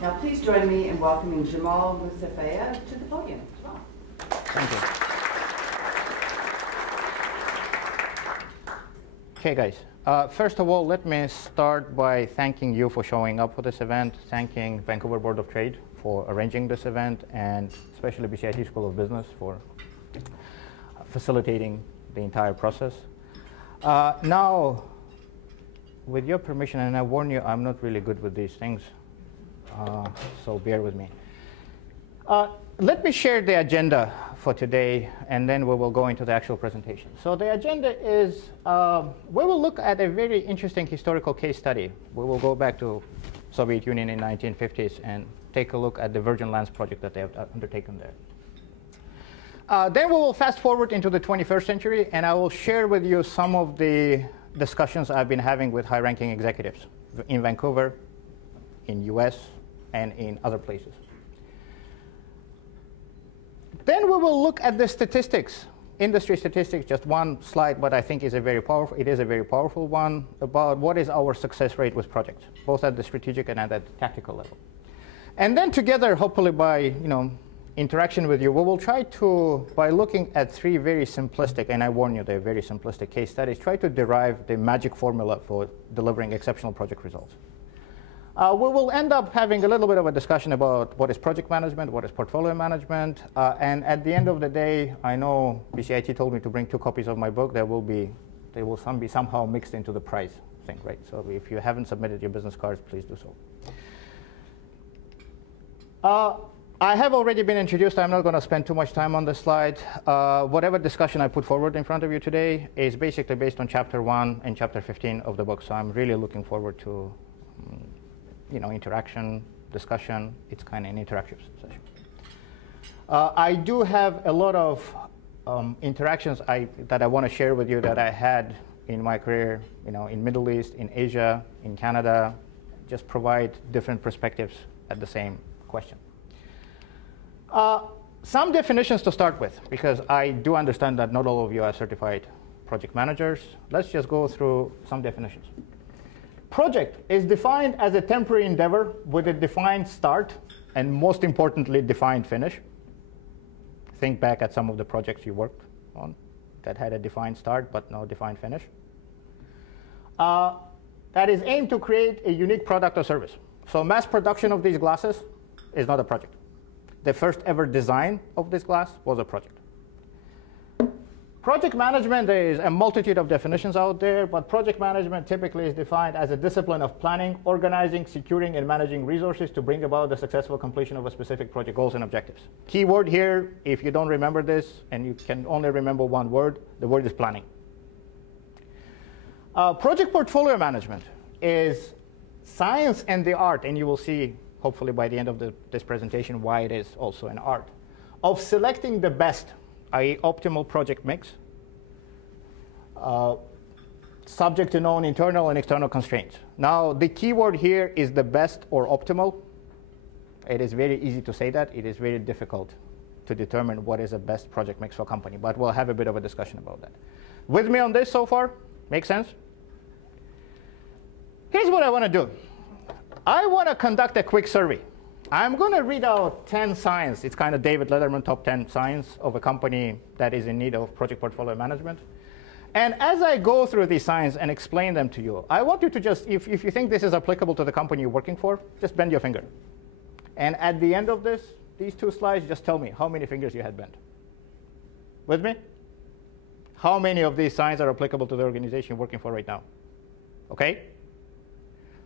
Now please join me in welcoming Jamal Moustafaev to the podium. Jamal. Thank you. Okay, guys. First of all, let me start by thanking you for showing up for this event, thanking Vancouver Board of Trade for arranging this event, and especially BCIT School of Business for facilitating the entire process. Now, with your permission, and I warn you, I'm not really good with these things, so bear with me. Let me share the agenda for today, and then we will go into the actual presentation. So the agenda is, we will look at a very interesting historical case study. We will go back to Soviet Union in 1950s and take a look at the Virgin Lands project that they have undertaken there. Then we will fast forward into the 21st century, and I will share with you some of the discussions I've been having with high-ranking executives in Vancouver, in US, and in other places. Then we will look at the statistics, industry statistics, just one slide, but I think is a very powerful, it is a very powerful one, about what is our success rate with projects, both at the strategic and at the tactical level. And then together, hopefully by interaction with you, we will try to, by looking at three very simplistic, and I warn you, they're very simplistic case studies, try to derive the magic formula for delivering exceptional project results. We will end up having a little bit of a discussion about what is project management, what is portfolio management, and at the end of the day, I know BCIT told me to bring 2 copies of my book. They will be somehow mixed into the prize thing, right? So if you haven't submitted your business cards, please do so. I have already been introduced. I'm not going to spend too much time on this slide. Whatever discussion I put forward in front of you today is basically based on Chapter 1 and Chapter 15 of the book. So I'm really looking forward to interaction, discussion. It's kind of an interactive session. I do have a lot of interactions that I want to share with you that I had in my career, in Middle East, in Asia, in Canada, just provide different perspectives at the same question. Some definitions to start with, because I do understand that not all of you are certified project managers. Let's just go through some definitions. Project is defined as a temporary endeavor with a defined start and, most importantly, defined finish. Think back at some of the projects you worked on that had a defined start but no defined finish. That is aimed to create a unique product or service. So mass production of these glasses is not a project. The first ever design of this glass was a project. Project management, there is a multitude of definitions out there, but project management typically is defined as a discipline of planning, organizing, securing, and managing resources to bring about the successful completion of a specific project goals and objectives. Key word here, if you don't remember this, and you can only remember one word, the word is planning. Project portfolio management is science and the art, and you will see, hopefully by the end of this presentation, why it is also an art, of selecting the best, i.e. optimal project mix, subject to known internal and external constraints. Now, the key word here is the best or optimal. It is very easy to say that. It is very difficult to determine what is the best project mix for a company, but we'll have a bit of a discussion about that. With me on this so far? Make sense? Here's what I want to do. I want to conduct a quick survey. I'm going to read out 10 signs. It's kind of David Letterman top 10 signs of a company that is in need of project portfolio management. And as I go through these signs and explain them to you, I want you to just, if you think this is applicable to the company you're working for, just bend your finger. And at the end of these 2 slides, just tell me how many fingers you had bent. With me? How many of these signs are applicable to the organization you're working for right now? OK?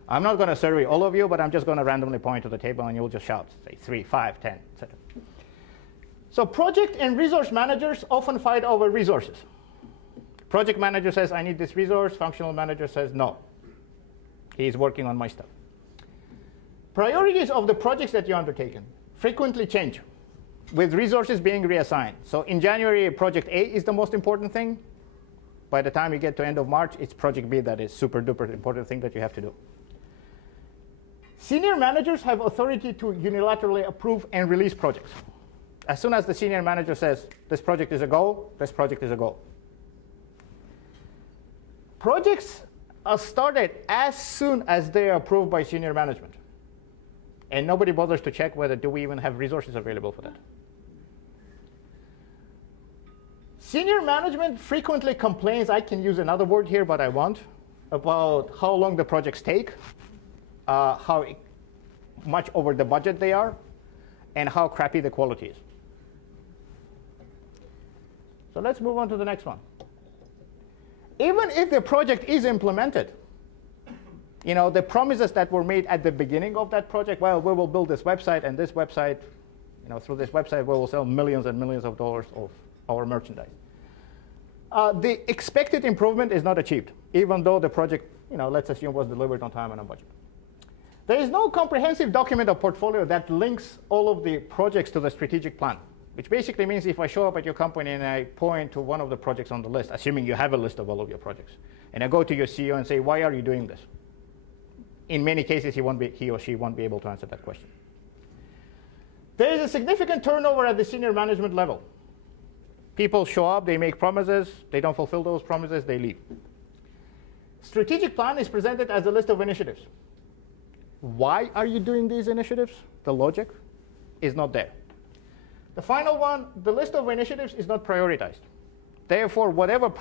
I'm not going to survey all of you, but I'm just going to randomly point to the table, and you'll just shout, say 3, 5, 10, etc. So project and resource managers often fight over resources. Project manager says, I need this resource. Functional manager says, no. He's working on my stuff. Priorities of the projects that you're undertaking frequently change, with resources being reassigned. So in January, project A is the most important thing. By the time you get to end of March, it's project B that is super duper important thing that you have to do. Senior managers have authority to unilaterally approve and release projects. As soon as the senior manager says, this project is a go, this project is a go. Projects are started as soon as they are approved by senior management. And nobody bothers to check whether do we even have resources available for that. Senior management frequently complains, I can use another word here, but I won't, about how long the projects take, how much over the budget they are, and how crappy the quality is. So let's move on to the next one. Even if the project is implemented, the promises that were made at the beginning of that project, well, we will build this website, and this website, through this website, we will sell millions and millions of dollars of our merchandise. The expected improvement is not achieved, even though the project, let's assume, was delivered on time and on budget. There is no comprehensive document or portfolio that links all of the projects to the strategic plan, which basically means if I show up at your company and I point to one of the projects on the list, assuming you have a list of all of your projects, and I go to your CEO and say, why are you doing this? In many cases, he or she won't be able to answer that question. There is a significant turnover at the senior management level. People show up, they make promises, they don't fulfill those promises, they leave. Strategic plan is presented as a list of initiatives. Why are you doing these initiatives? The logic is not there. The final one, the list of initiatives is not prioritized. Therefore, whatever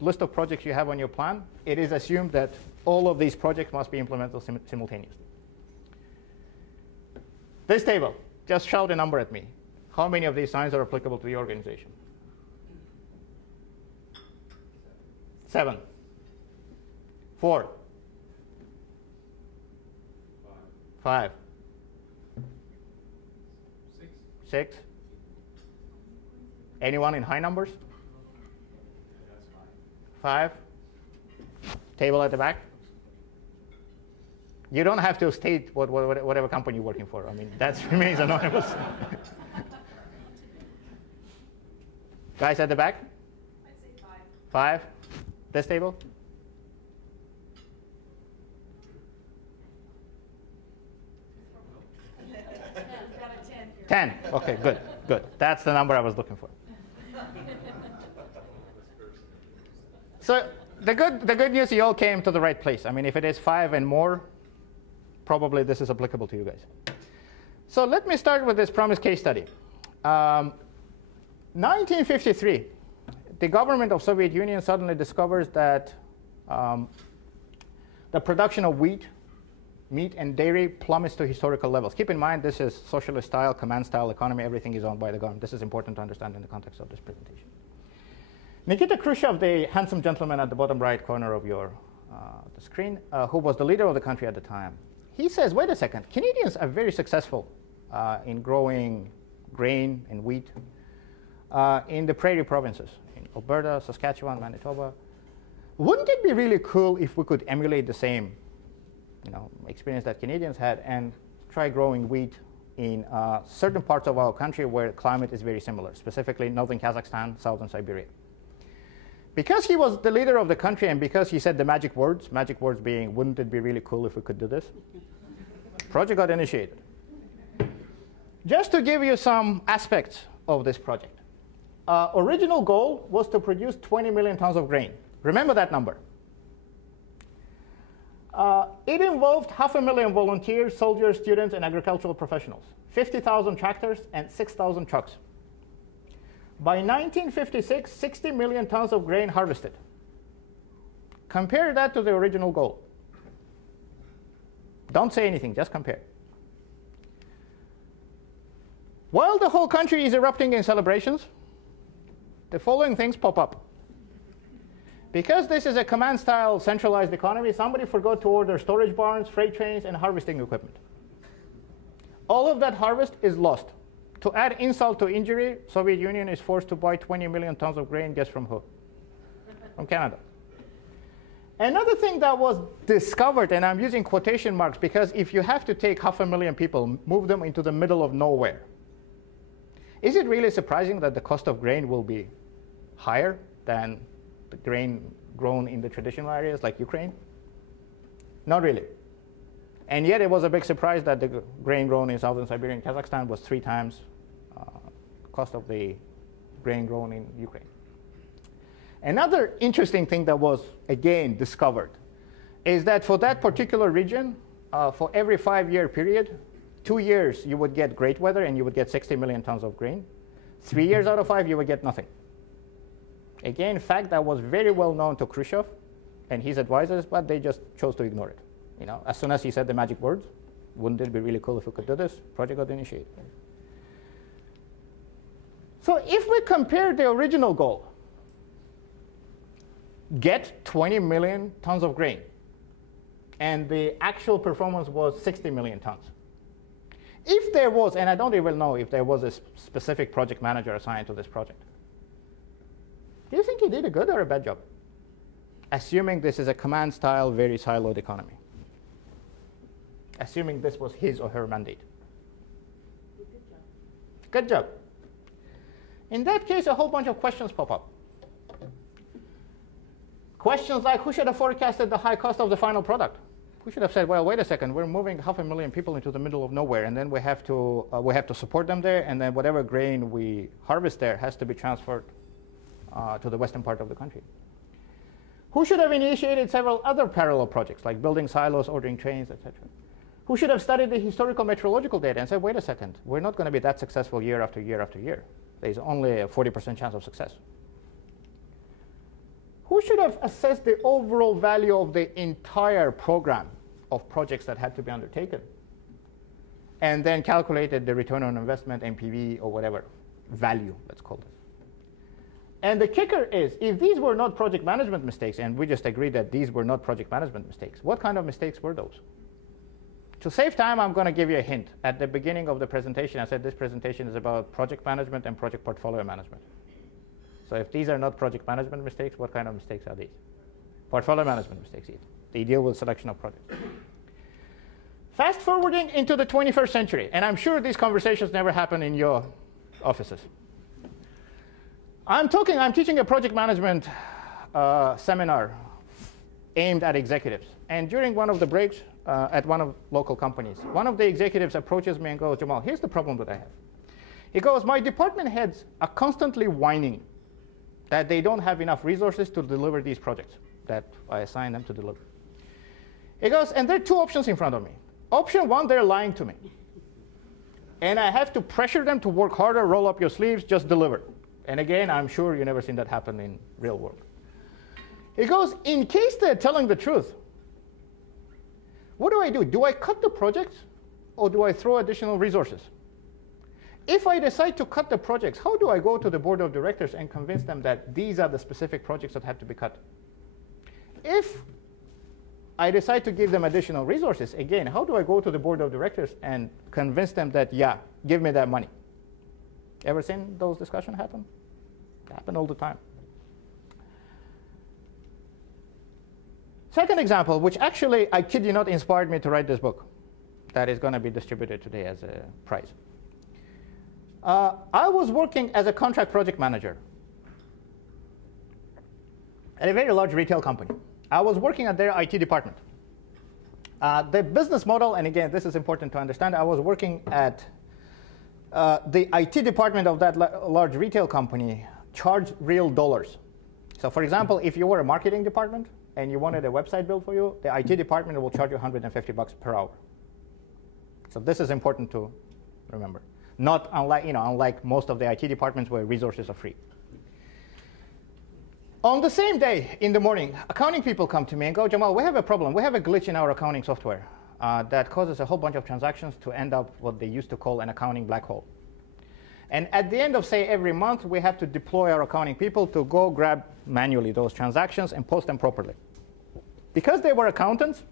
list of projects you have on your plan, it is assumed that all of these projects must be implemented simultaneously. This table, just shout a number at me. How many of these signs are applicable to the organization? 7. 4. 5. 6. Anyone in high numbers? 5. Table at the back. You don't have to state whatever company you're working for. I mean, that remains anonymous. Guys at the back? I'd say 5. 5. This table? 10. OK, good, good. That's the number I was looking for. So the good news, you all came to the right place. I mean, if it is 5 and more, probably this is applicable to you guys. So let me start with this promise case study. 1953, the government of Soviet Union suddenly discovers that the production of wheat, meat, and dairy plummets to historical levels. Keep in mind, this is socialist style, command style economy. Everything is owned by the government. This is important to understand in the context of this presentation. Nikita Khrushchev, the handsome gentleman at the bottom right corner of the screen, who was the leader of the country at the time, he says, wait a second, Canadians are very successful in growing grain and wheat in the prairie provinces, in Alberta, Saskatchewan, Manitoba. Wouldn't it be really cool if we could emulate the same experience that Canadians had and try growing wheat in certain parts of our country where climate is very similar, specifically northern Kazakhstan, southern Siberia? Because he was the leader of the country and because he said the magic words being, wouldn't it be really cool if we could do this? Project got initiated. Just to give you some aspects of this project. Original goal was to produce 20 million tons of grain. Remember that number. It involved 500,000 volunteers, soldiers, students, and agricultural professionals, 50,000 tractors, and 6,000 trucks. By 1956, 60 million tons of grain harvested. Compare that to the original goal. Don't say anything, just compare. While the whole country is erupting in celebrations, the following things pop up. Because this is a command-style centralized economy, somebody forgot to order storage barns, freight trains, and harvesting equipment. All of that harvest is lost. To add insult to injury, Soviet Union is forced to buy 20 million tons of grain. Guess from who? From Canada. Another thing that was discovered, and I'm using quotation marks because if you have to take 500,000 people, move them into the middle of nowhere, is it really surprising that the cost of grain will be higher than the grain grown in the traditional areas like Ukraine? Not really. And yet it was a big surprise that the grain grown in southern Siberia and Kazakhstan was 3 times cost of the grain grown in Ukraine. Another interesting thing that was, again, discovered is that for that particular region, for every 5-year period, 2 years, you would get great weather and you would get 60 million tons of grain. 3 years out of 5, you would get nothing. Again, fact that was very well known to Khrushchev and his advisors, but they just chose to ignore it. You know, as soon as he said the magic words, wouldn't it be really cool if we could do this? Project got initiated. So if we compare the original goal, get 20 million tons of grain, and the actual performance was 60 million tons. If there was, and I don't even know if there was a specific project manager assigned to this project, do you think he did a good or a bad job? Assuming this is a command-style, very siloed economy. Assuming this was his or her mandate. Good job. Good job. In that case, a whole bunch of questions pop up. Questions like, who should have forecasted the high cost of the final product? Who should have said, well, wait a second, we're moving 500,000 people into the middle of nowhere, and then we have to support them there, and then whatever grain we harvest there has to be transferred to the western part of the country. Who should have initiated several other parallel projects, like building silos, ordering trains, etc.? Who should have studied the historical meteorological data and said, wait a second, we're not going to be that successful year after year after year. There's only a 40% chance of success. Who should have assessed the overall value of the entire program of projects that had to be undertaken, and then calculated the return on investment, NPV, or whatever value, let's call it. And the kicker is, if these were not project management mistakes, and we just agreed that these were not project management mistakes, what kind of mistakes were those? To save time, I'm going to give you a hint. At the beginning of the presentation, I said this presentation is about project management and project portfolio management. So if these are not project management mistakes, what kind of mistakes are these? Portfolio management mistakes. They deal with selection of projects. Fast forwarding into the 21st century, and I'm sure these conversations never happen in your offices. I'm teaching a project management seminar aimed at executives. And during one of the breaks at one of local companies, one of the executives approaches me and goes, Jamal, here's the problem that I have. He goes, my department heads are constantly whining that they don't have enough resources to deliver these projects that I assign them to deliver. He goes, and there are two options in front of me. Option one, they're lying to me. And I have to pressure them to work harder, roll up your sleeves, just deliver. And again, I'm sure you've never seen that happen in real world. He goes, in case they're telling the truth, what do? Do I cut the projects, or do I throw additional resources? If I decide to cut the projects, how do I go to the board of directors and convince them that these are the specific projects that have to be cut? If I decide to give them additional resources, again, how do I go to the board of directors and convince them that, yeah, give me that money? Ever seen those discussions happen? They happen all the time. Second example, which actually, I kid you not, inspired me to write this book that is going to be distributed today as a prize. I was working as a contract project manager at a very large retail company. I was working at their IT department. The business model, and again, this is important to understand, I was working at the IT department of that large retail company charged real dollars. So for example, if you were a marketing department and you wanted a website built for you, the IT department will charge you $150 per hour. So this is important to remember. Not unlike most of the IT departments where resources are free. On the same day, in the morning, accounting people come to me and go, Jamal, we have a problem. We have a glitch in our accounting software that causes a whole bunch of transactions to end up what they used to call an accounting black hole. And at the end of, say, every month, we have to deploy our accounting people to go grab manually those transactions and post them properly. Because they were accountants,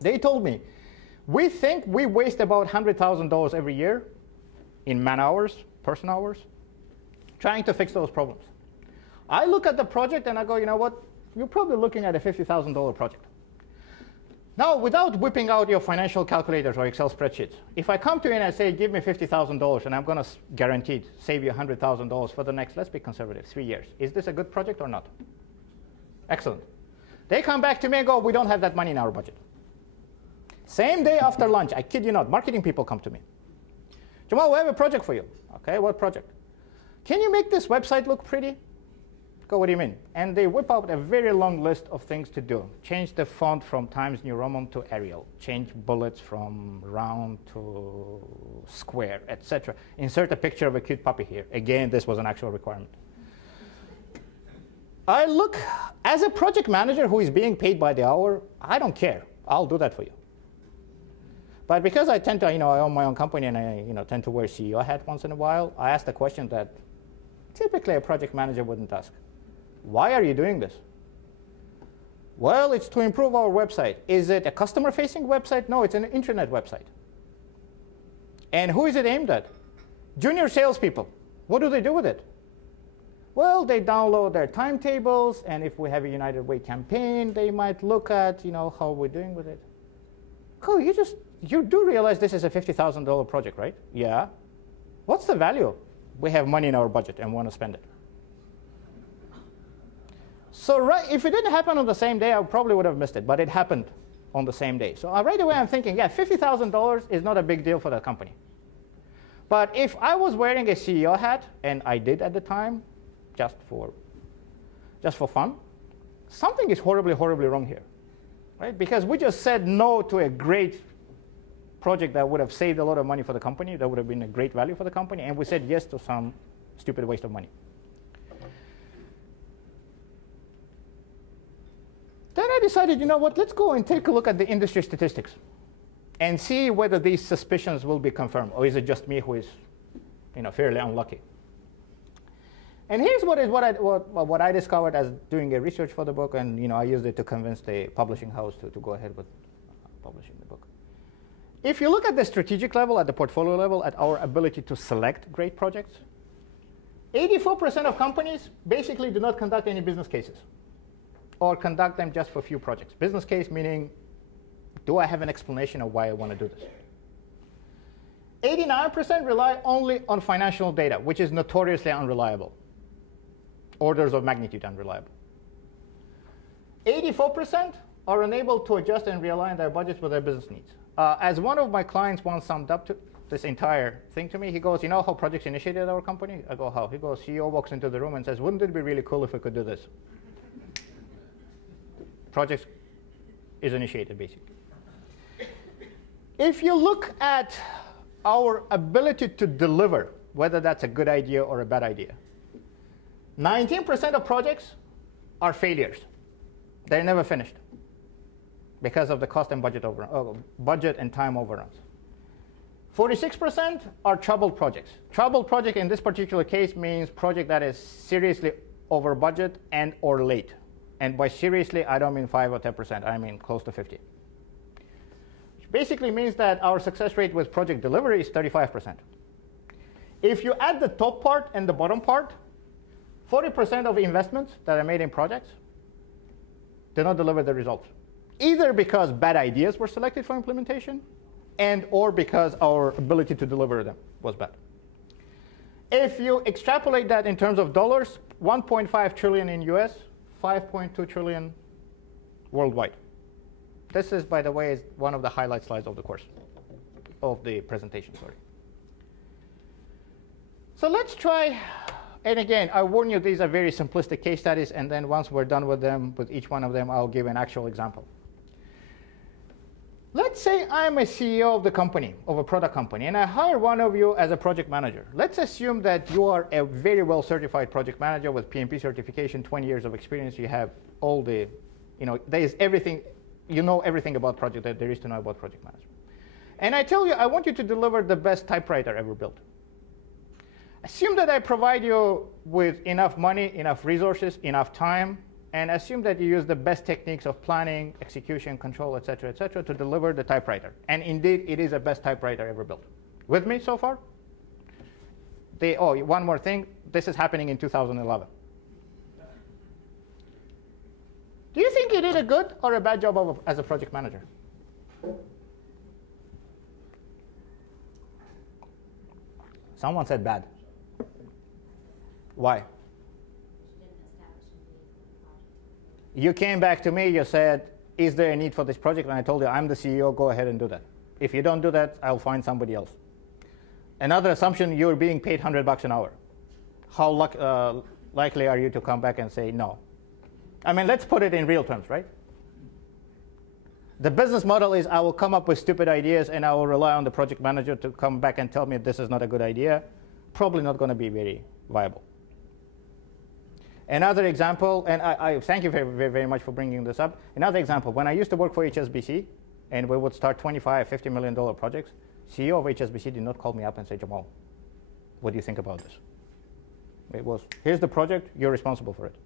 they told me, we think we waste about $100,000 every year in man hours, person hours, trying to fix those problems. I look at the project and I go, you know what? You're probably looking at a $50,000 project. Now, without whipping out your financial calculators or Excel spreadsheets, if I come to you and I say, give me $50,000 and I'm going to guaranteed save you $100,000 for the next, let's be conservative, 3 years. Is this a good project or not? Excellent. They come back to me and go, we don't have that money in our budget. Same day after lunch, I kid you not, marketing people come to me. Jamal, we have a project for you. Okay, what project? Can you make this website look pretty? Go, what do you mean? And they whip out a very long list of things to do. Change the font from Times New Roman to Arial. Change bullets from round to square, etc. Insert a picture of a cute puppy here. Again, this was an actual requirement. I look, as a project manager who is being paid by the hour, I don't care. I'll do that for you. But because I tend to, I own my own company and I, tend to wear CEO hat once in a while, I ask the question that typically a project manager wouldn't ask. Why are you doing this? Well, it's to improve our website. Is it a customer-facing website? No, it's an intranet website. And who is it aimed at? Junior salespeople. What do they do with it? Well, they download their timetables, and if we have a United Way campaign, they might look at, how we're doing with it. Oh, you do realize this is a $50,000 project, right? Yeah. What's the value? We have money in our budget and want to spend it. So if it didn't happen on the same day, I probably would have missed it, but it happened on the same day. So right away I'm thinking, yeah, $50,000 is not a big deal for the company. But if I was wearing a CEO hat, and I did at the time, just for fun, something is horribly, horribly wrong here, right? Because we just said no to a great project that would have saved a lot of money for the company, that would have been a great value for the company, and we said yes to some stupid waste of money. Then I decided, let's go and take a look at the industry statistics and see whether these suspicions will be confirmed, or is it just me who is, fairly unlucky. And here's what I discovered as doing a research for the book, and I used it to convince the publishing house to go ahead with publishing the book. If you look at the strategic level, at the portfolio level, at our ability to select great projects, 84% of companies basically do not conduct any business cases, or conduct them just for a few projects. Business case meaning, do I have an explanation of why I want to do this? 89% rely only on financial data, which is notoriously unreliable, orders of magnitude unreliable. 84% are unable to adjust and realign their budgets with their business needs. As one of my clients once summed up this entire thing to me, he goes, you know how projects initiated our company? I go, how? He goes, CEO walks into the room and says, wouldn't it be really cool if we could do this? Projects is initiated, basically. If you look at our ability to deliver, whether that's a good idea or a bad idea, 19% of projects are failures. They're never finished because of the cost and budget and time overruns. 46% are troubled projects. Troubled project in this particular case means project that is seriously over budget and or late. And by seriously, I don't mean 5 or 10%. I mean close to 50. Which basically means that our success rate with project delivery is 35%. If you add the top part and the bottom part, 40% of investments that are made in projects do not deliver the results, either because bad ideas were selected for implementation and or because our ability to deliver them was bad. If you extrapolate that in terms of dollars, 1.5 trillion in US, 5.2 trillion worldwide. This is, by the way, is one of the highlight slides of the course, of the presentation, sorry. So let's try, and again, I warn you, these are very simplistic case studies, and then once we're done with them, with each one of them, I'll give an actual example. Let's say I'm a CEO of the company, of a product company, and I hire one of you as a project manager. Let's assume that you are a very well certified project manager with PMP certification, 20 years of experience. You have all the, there's everything, you know everything about project that there is to know about project management. And I tell you, I want you to deliver the best typewriter ever built. Assume that I provide you with enough money, enough resources, enough time, and assume that you use the best techniques of planning, execution, control, et cetera, to deliver the typewriter. And indeed, it is the best typewriter ever built. With me so far? One more thing. This is happening in 2011. Do you think you did a good or a bad job as a project manager? Someone said bad. Why? You came back to me, you said, is there a need for this project? And I told you, I'm the CEO, go ahead and do that. If you don't do that, I'll find somebody else. Another assumption, you're being paid $100 an hour. likely are you to come back and say no? I mean, let's put it in real terms, right? The business model is I will come up with stupid ideas and I will rely on the project manager to come back and tell me this is not a good idea. Probably not going to be very viable. Another example, and I thank you very, very, very much for bringing this up. Another example, when I used to work for HSBC and we would start $25, $50 million projects, CEO of HSBC did not call me up and say, Jamal, what do you think about this? It was, here's the project, you're responsible for it.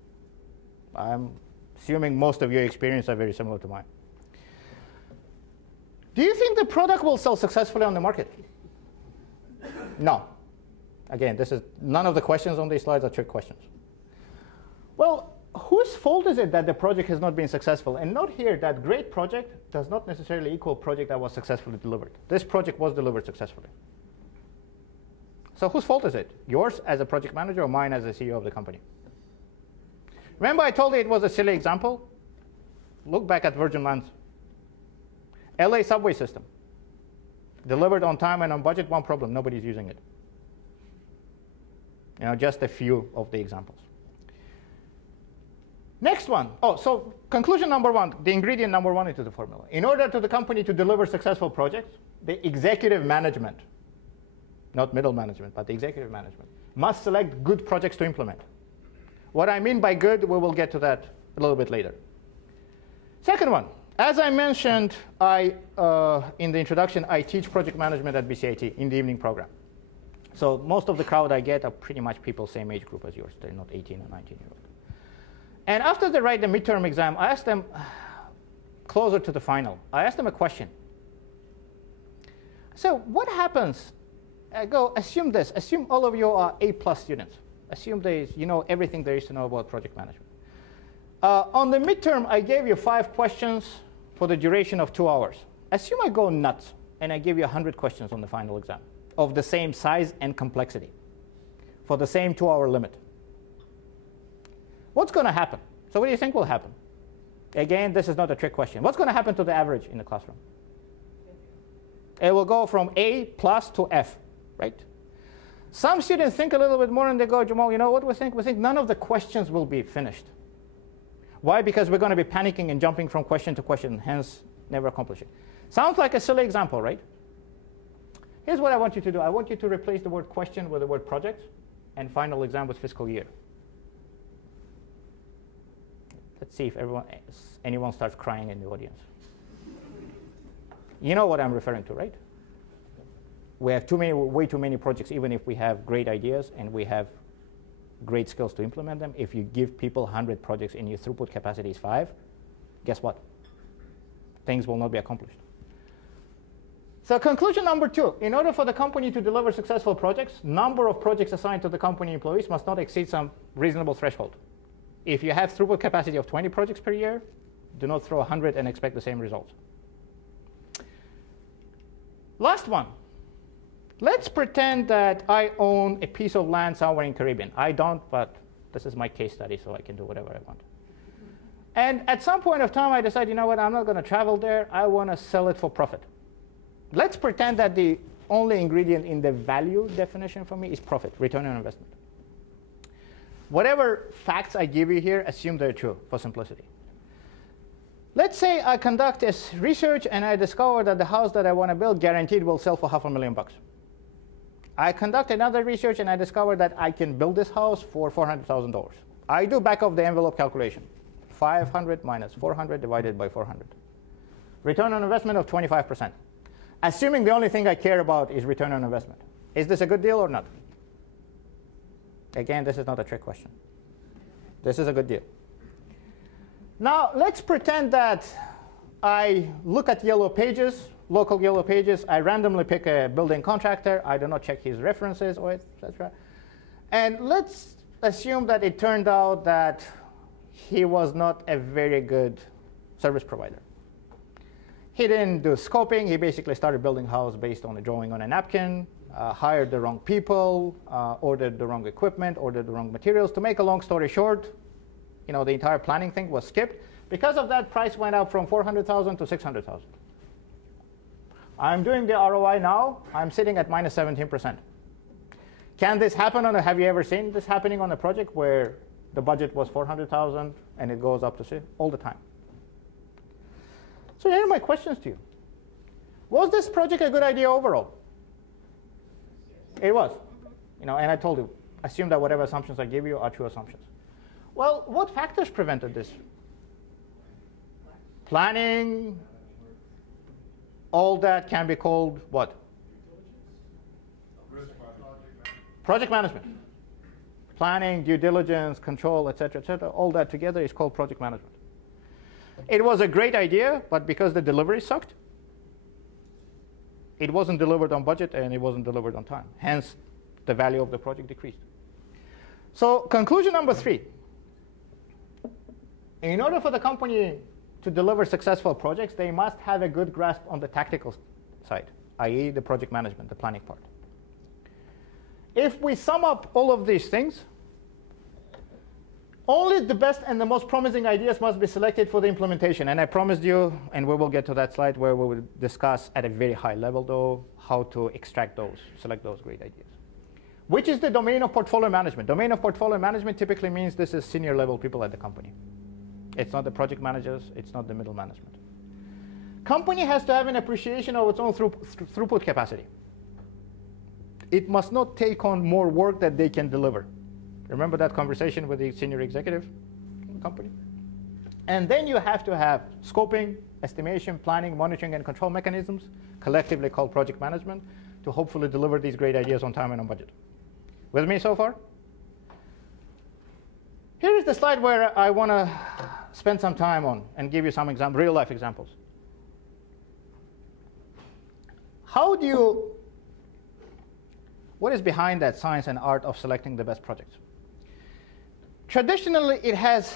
I'm assuming most of your experience are very similar to mine. Do you think the product will sell successfully on the market? No. Again, this is none of the questions on these slides are trick questions. Well, whose fault is it that the project has not been successful? And note here that great project does not necessarily equal project that was successfully delivered. This project was delivered successfully. So whose fault is it? Yours as a project manager or mine as the CEO of the company? Remember I told you it was a silly example? Look back at Virgin Lands. LA subway system. Delivered on time and on budget, one problem, nobody's using it. You know, just a few of the examples. Next one. Oh, so conclusion number one, the ingredient number one into the formula. In order for the company to deliver successful projects, the executive management, not middle management, but the executive management, must select good projects to implement. What I mean by good, we will get to that a little bit later. Second one, as I mentioned in the introduction, I teach project management at BCIT in the evening program. So most of the crowd I get are pretty much people same age group as yours. They're not 18 or 19-year-old. And after they write the midterm exam, I ask them, closer to the final, I ask them a question. So what happens? I go, assume this. Assume all of you are A+ students. Assume you know everything there is to know about project management. On the midterm, I gave you 5 questions for the duration of 2 hours. Assume I go nuts and I give you 100 questions on the final exam of the same size and complexity for the same 2-hour limit. What's going to happen? So what do you think will happen? Again, this is not a trick question. What's going to happen to the average in the classroom? It will go from A+ to F, right? Some students think a little bit more and they go, Jamal, you know what we think? We think none of the questions will be finished. Why? Because we're going to be panicking and jumping from question to question, hence never accomplish it. Sounds like a silly example, right? Here's what I want you to do. I want you to replace the word question with the word project and final exam with fiscal year. Let's see if anyone starts crying in the audience. You know what I'm referring to, right? We have way too many projects, even if we have great ideas and we have great skills to implement them. If you give people 100 projects and your throughput capacity is 5, guess what? Things will not be accomplished. So conclusion number 2, in order for the company to deliver successful projects, number of projects assigned to the company employees must not exceed some reasonable threshold. If you have throughput capacity of 20 projects per year, do not throw 100 and expect the same results. Last one. Let's pretend that I own a piece of land somewhere in Caribbean. I don't, but this is my case study, so I can do whatever I want. And at some point of time, I decide, you know what, I'm not going to travel there. I want to sell it for profit. Let's pretend that the only ingredient in the value definition for me is profit, return on investment. Whatever facts I give you here, assume they're true for simplicity. Let's say I conduct this research and I discover that the house that I want to build guaranteed will sell for $500,000. I conduct another research and I discover that I can build this house for $400,000. I do back of the envelope calculation. 500 minus 400 divided by 400. Return on investment of 25%. Assuming the only thing I care about is return on investment. Is this a good deal or not? Again, this is not a trick question. This is a good deal. Now, let's pretend that I look at Yellow Pages, local Yellow Pages. I randomly pick a building contractor. I do not check his references, or etc. And let's assume that it turned out that he was not a very good service provider. He didn't do scoping. He basically started building a house based on a drawing on a napkin, hired the wrong people, ordered the wrong equipment, ordered the wrong materials. To make a long story short, you know, the entire planning thing was skipped. Because of that, price went up from $400,000 to $600,000. I'm doing the ROI now. I'm sitting at minus 17%. Can this happen on a, have you ever seen this happening on a project where the budget was 400,000 and it goes up to 6 all the time? So here are my questions to you. Was this project a good idea overall? It was. And I told you, assume that whatever assumptions I give you are true assumptions. Well, what factors prevented this? Planning, all that can be called what? Project management. Planning, due diligence, control, etc., all that together is called project management. It was a great idea, but because the delivery sucked, it wasn't delivered on budget and it wasn't delivered on time. Hence, the value of the project decreased. So conclusion number 3. In order for the company to deliver successful projects, they must have a good grasp on the tactical side, i.e. the project management, the planning part. If we sum up all of these things, only the best and the most promising ideas must be selected for the implementation. And I promised you, and we will get to that slide where we will discuss at a very high level, though, how to extract those, select those great ideas. Which is the domain of portfolio management? Domain of portfolio management typically means this is senior level people at the company. It's not the project managers. It's not the middle management. Company has to have an appreciation of its own throughput capacity. It must not take on more work that they can deliver. Remember that conversation with the senior executive in the company? And then you have to have scoping, estimation, planning, monitoring, and control mechanisms, collectively called project management, to hopefully deliver these great ideas on time and on budget. With me so far? Here is the slide where I want to spend some time on and give you some real-life examples. What is behind that science and art of selecting the best projects? Traditionally, it has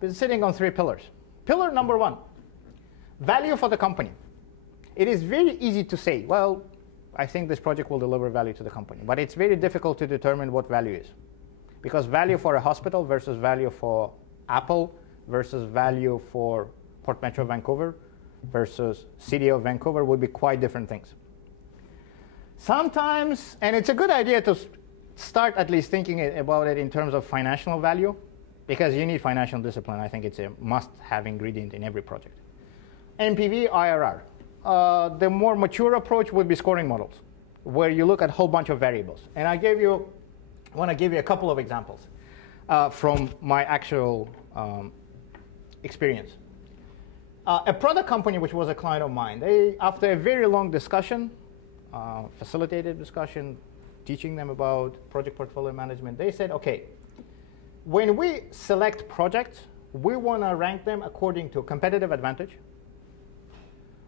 been sitting on 3 pillars. Pillar number 1, value for the company. It is very easy to say, well, I think this project will deliver value to the company. But it's very difficult to determine what value is. Because value for a hospital versus value for Apple versus value for Port Metro Vancouver versus City of Vancouver would be quite different things. Sometimes, and it's a good idea to start at least thinking about it in terms of financial value, because you need financial discipline. I think it's a must-have ingredient in every project. NPV, IRR. The more mature approach would be scoring models, where you look at a whole bunch of variables. And I want to give you a couple of examples from my actual experience. A product company, which was a client of mine, they, after a very long discussion, facilitated discussion, teaching them about project portfolio management, they said, OK, when we select projects, we want to rank them according to competitive advantage,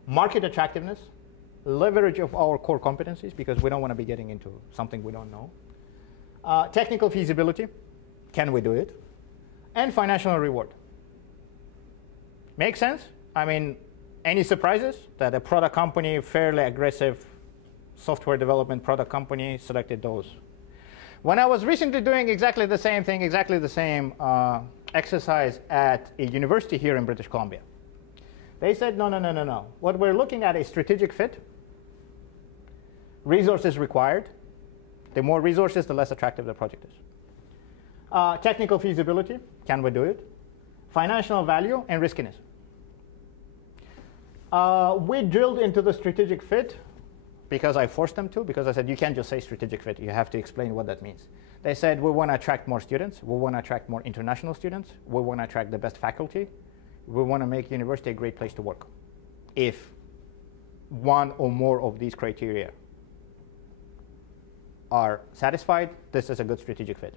market attractiveness, leverage of our core competencies, because we don't want to be getting into something we don't know, technical feasibility, can we do it, and financial reward. Make sense? I mean, any surprises that a product company, fairly aggressive software development product company, selected those? When I was recently doing exactly the same thing, exactly the same exercise at a university here in British Columbia, they said, no. What we're looking at is strategic fit, resources required. The more resources, the less attractive the project is. Technical feasibility, can we do it? Financial value, and riskiness. We drilled into the strategic fit because I forced them to, because I said, you can't just say strategic fit. You have to explain what that means. They said, we want to attract more students. We want to attract more international students. We want to attract the best faculty. We want to make university a great place to work. If one or more of these criteria are satisfied, this is a good strategic fit.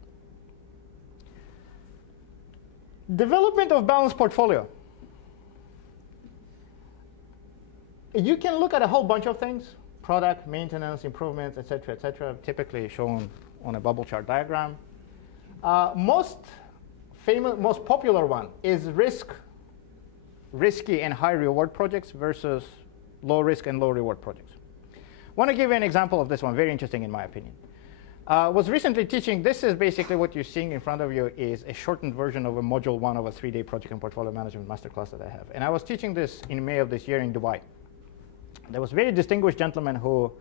Development of balanced portfolio. You can look at a whole bunch of things, product, maintenance, improvements, etc., typically shown on a bubble chart diagram. Most popular one is risky and high reward projects versus low risk and low reward projects. I want to give you an example of this one, very interesting in my opinion. Was recently teaching, this is basically what you're seeing in front of you is a shortened version of a module 1 of a 3-day project and portfolio management masterclass that I have. And I was teaching this in May of this year in Dubai. There was a very distinguished gentleman who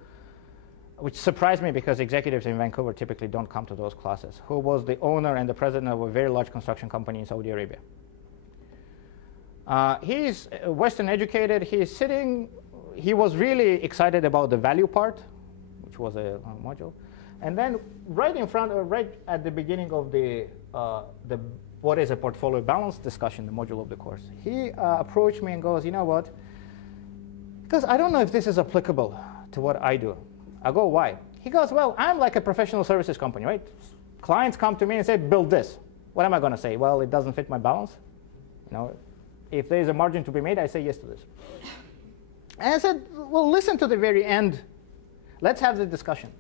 which surprised me because executives in Vancouver typically don't come to those classes, who was the owner and the president of a very large construction company in Saudi Arabia. He's Western educated. He was really excited about the value part, which was a module. And then right in front, right at the beginning of the what is a portfolio balance discussion, the module of the course, he approached me and goes, you know what? Because I don't know if this is applicable to what I do. I go, why? He goes, well, I'm like a professional services company, right? Clients come to me and say, build this. What am I going to say? Well, it doesn't fit my balance. You know, if there is a margin to be made, I say yes to this. And I said, well, listen to the very end. Let's have the discussion.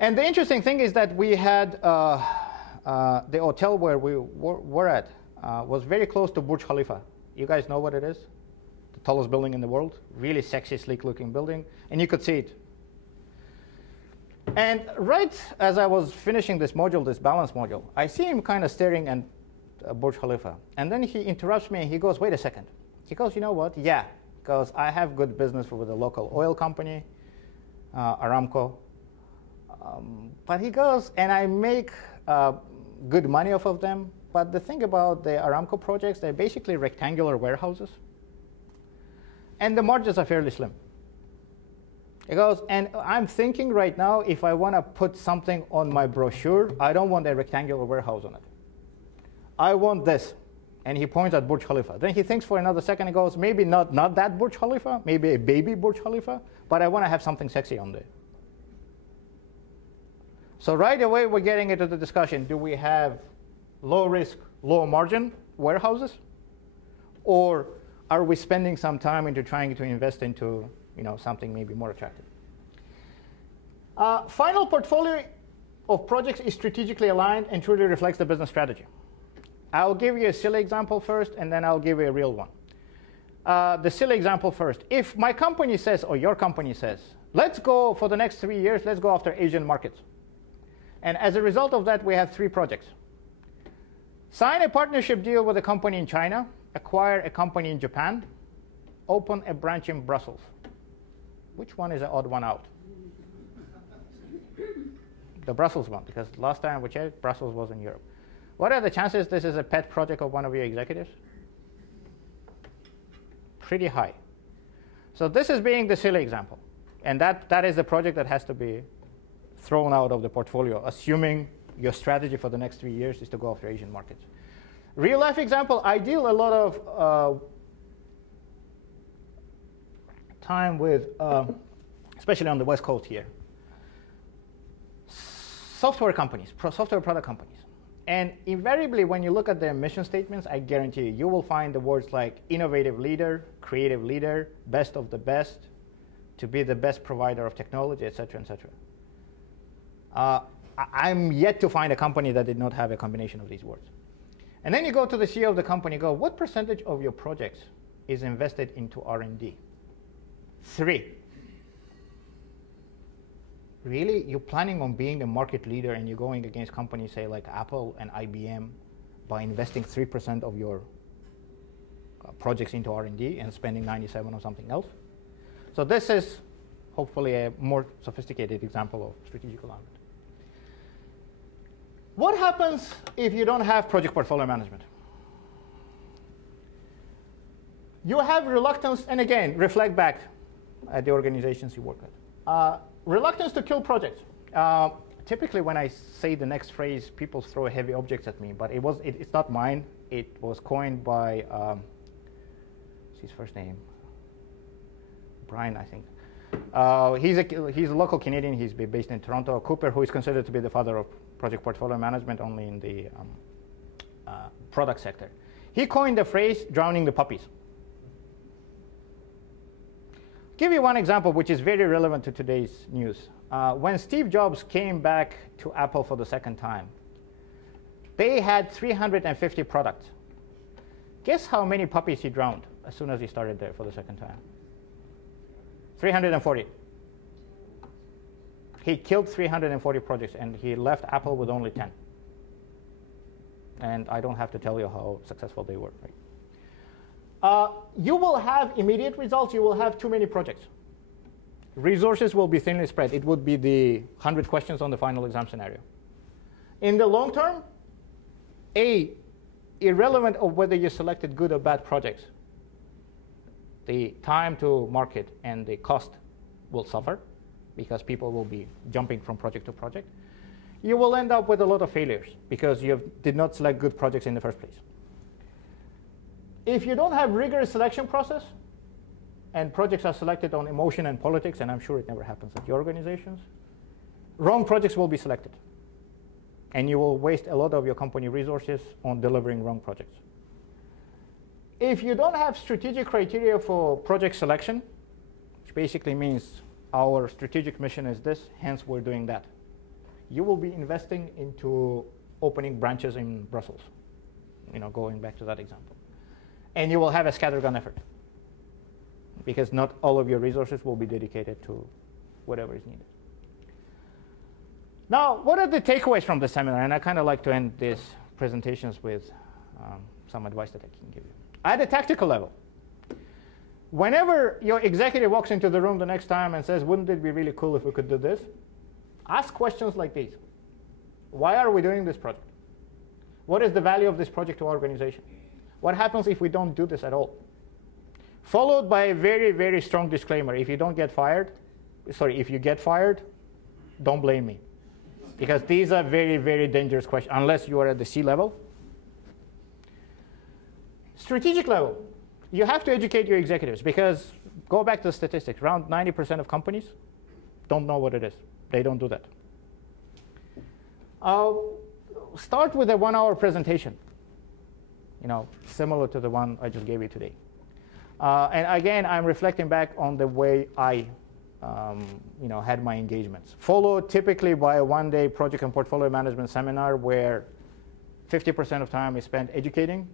And the interesting thing is that we had the hotel where we were at was very close to Burj Khalifa. You guys know what it is? The tallest building in the world. Really sexy, sleek-looking building. And you could see it. And right as I was finishing this module, this balance module, I see him kind of staring at Burj Khalifa. And then he interrupts me and he goes, wait a second. He goes, you know what? Yeah, because I have good business with a local oil company, Aramco. But he goes, and I make good money off of them. But the thing about the Aramco projects, they're basically rectangular warehouses. And the margins are fairly slim. He goes, and I'm thinking right now, if I want to put something on my brochure, I don't want a rectangular warehouse on it. I want this. And he points at Burj Khalifa. Then he thinks for another second and goes, maybe not that Burj Khalifa, maybe a baby Burj Khalifa, but I want to have something sexy on there. So right away, we're getting into the discussion. Do we have low risk, low margin warehouses? Or are we spending some time into trying to invest into something maybe more attractive? Final portfolio of projects is strategically aligned and truly reflects the business strategy. I'll give you a silly example first, and then I'll give you a real one. The silly example first. If my company says, or your company says, let's go for the next 3 years, let's go after Asian markets. And as a result of that, we have 3 projects. Sign a partnership deal with a company in China, acquire a company in Japan, open a branch in Brussels. Which one is the odd one out? The Brussels one, because last time we checked, Brussels was in Europe. What are the chances this is a pet project of one of your executives? Pretty high. So this is being the silly example. And that is the project that has to be thrown out of the portfolio, assuming your strategy for the next 3 years is to go after Asian markets. Real life example, I deal a lot of time with, especially on the West Coast here, software companies, software product companies. And invariably, when you look at their mission statements, I guarantee you will find the words like innovative leader, creative leader, best of the best, to be the best provider of technology, et cetera, et cetera. I'm yet to find a company that did not have a combination of these words. And then you go to the CEO of the company, go, what percentage of your projects is invested into R&D? 3. Really? You're planning on being a market leader and you're going against companies, say, like Apple and IBM by investing 3% of your projects into R&D and spending 97 on something else? So this is hopefully a more sophisticated example of strategic alignment. What happens if you don't have project portfolio management? You have reluctance, and again, reflect back at the organizations you work at. Reluctance to kill projects. Typically, when I say the next phrase, people throw heavy objects at me, but it's not mine. It was coined by, what's his first name? Brian, I think. He's a local Canadian. He's based in Toronto. Cooper, who is considered to be the father of project portfolio management, only in the product sector. He coined the phrase, drowning the puppies. Give you one example, which is very relevant to today's news. When Steve Jobs came back to Apple for the second time, they had 350 products. Guess how many puppies he drowned as soon as he started there for the second time? 340. He killed 340 projects, and he left Apple with only 10. And I don't have to tell you how successful they were. Right? You will have immediate results. You will have too many projects. Resources will be thinly spread. It would be the 100 questions on the final exam scenario. In the long term, irrelevant of whether you selected good or bad projects, the time to market and the cost will suffer because people will be jumping from project to project. You will end up with a lot of failures because you did not select good projects in the first place. If you don't have rigorous selection process and projects are selected on emotion and politics, and I'm sure it never happens at your organizations, wrong projects will be selected. And you will waste a lot of your company resources on delivering wrong projects. If you don't have strategic criteria for project selection, which basically means our strategic mission is this, hence we're doing that, you will be investing into opening branches in Brussels, going back to that example. And you will have a scattergun effort because not all of your resources will be dedicated to whatever is needed. Now, what are the takeaways from the seminar? And I kind of like to end these presentations with some advice that I can give you. At a tactical level, whenever your executive walks into the room the next time and says, wouldn't it be really cool if we could do this? Ask questions like these. Why are we doing this project? What is the value of this project to our organization? What happens if we don't do this at all? Followed by a very, very strong disclaimer. If you get fired, don't blame me. Because these are very, very dangerous questions, unless you are at the C level. Strategic level. You have to educate your executives because, go back to the statistics, around 90% of companies don't know what it is. They don't do that. Start with a 1-hour presentation, similar to the one I just gave you today. And again, I'm reflecting back on the way I had my engagements. Followed typically by a 1-day project and portfolio management seminar where 50% of time is spent educating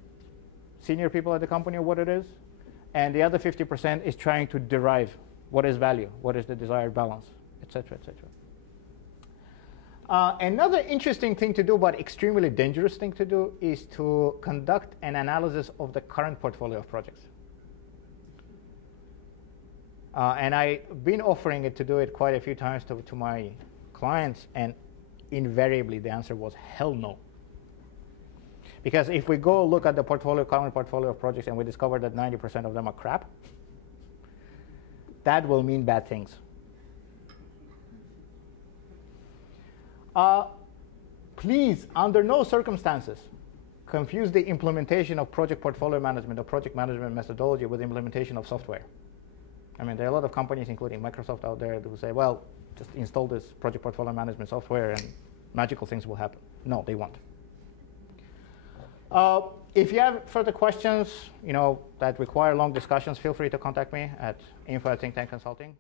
senior people at the company on what it is, and the other 50% is trying to derive what is value, what is the desired balance, et cetera, et cetera. Another interesting thing to do, but extremely dangerous thing to do, is to conduct an analysis of the current portfolio of projects. And I've been offering it to do it quite a few times to my clients, and invariably the answer was hell no. Because if we go look at the current portfolio of projects and we discover that 90% of them are crap, that will mean bad things. Please, under no circumstances, confuse the implementation of project portfolio management or project management methodology with the implementation of software. I mean, there are a lot of companies, including Microsoft out there, that will say, well, just install this project portfolio management software and magical things will happen. No, they won't. If you have further questions, that require long discussions, feel free to contact me at info@Thinktank Consulting.